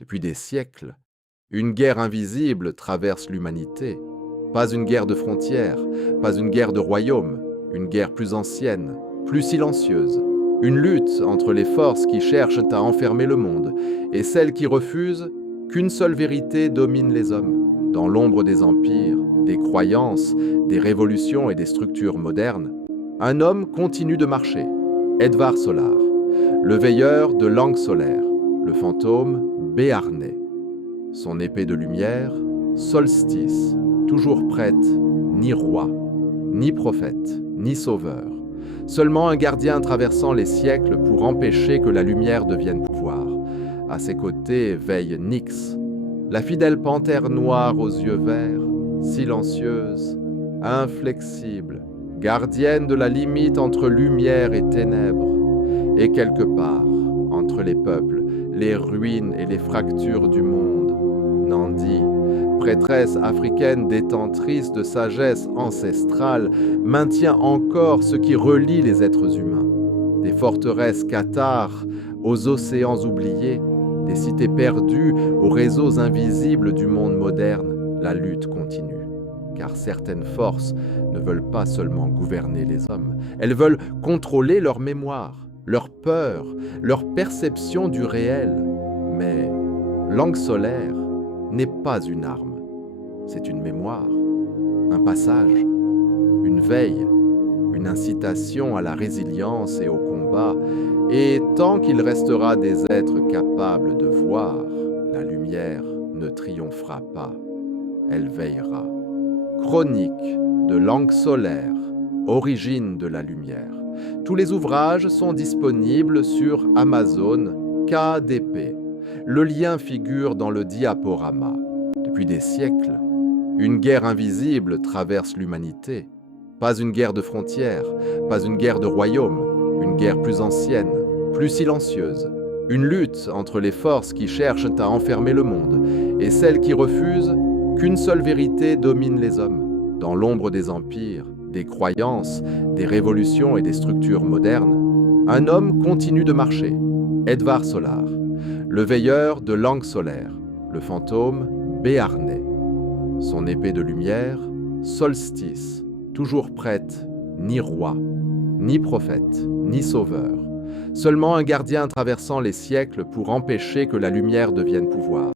Depuis des siècles, une guerre invisible traverse l'humanité. Pas une guerre de frontières, pas une guerre de royaume, une guerre plus ancienne, plus silencieuse. Une lutte entre les forces qui cherchent à enfermer le monde et celles qui refusent qu'une seule vérité domine les hommes. Dans l'ombre des empires, des croyances, des révolutions et des structures modernes, un homme continue de marcher, Edvard Solar, le veilleur de langue solaire, le fantôme béarnais. Son épée de lumière, Solstice, toujours prête, ni roi, ni prophète, ni sauveur, seulement un gardien traversant les siècles pour empêcher que la lumière devienne pouvoir. À ses côtés veille Nyx, la fidèle panthère noire aux yeux verts, silencieuse, inflexible, gardienne de la limite entre lumière et ténèbres, et quelque part, entre les peuples, les ruines et les fractures du monde, Nandi, prêtresse africaine détentrice de sagesse ancestrale, maintient encore ce qui relie les êtres humains. Des forteresses cathares aux océans oubliés, des cités perdues aux réseaux invisibles du monde moderne, la lutte continue. Car certaines forces ne veulent pas seulement gouverner les hommes, elles veulent contrôler leur mémoire, leur peur, leur perception du réel. Mais langue solaire n'est pas une arme, c'est une mémoire, un passage, une veille, une incitation à la résilience et au combat, et tant qu'il restera des êtres capables de voir, la lumière ne triomphera pas, elle veillera. Chronique de langue solaire, origine de la lumière. Tous les ouvrages sont disponibles sur Amazon KDP. Le lien figure dans le diaporama. Depuis des siècles, une guerre invisible traverse l'humanité. Pas une guerre de frontières, pas une guerre de royaume, une guerre plus ancienne, plus silencieuse. Une lutte entre les forces qui cherchent à enfermer le monde et celles qui refusent qu'une seule vérité domine les hommes. Dans l'ombre des empires, des croyances, des révolutions et des structures modernes, un homme continue de marcher, Edvard Solar, le veilleur de langue solaire, le fantôme béarnais. Son épée de lumière, Solstice, toujours prête, ni roi, ni prophète, ni sauveur, seulement un gardien traversant les siècles pour empêcher que la lumière devienne pouvoir.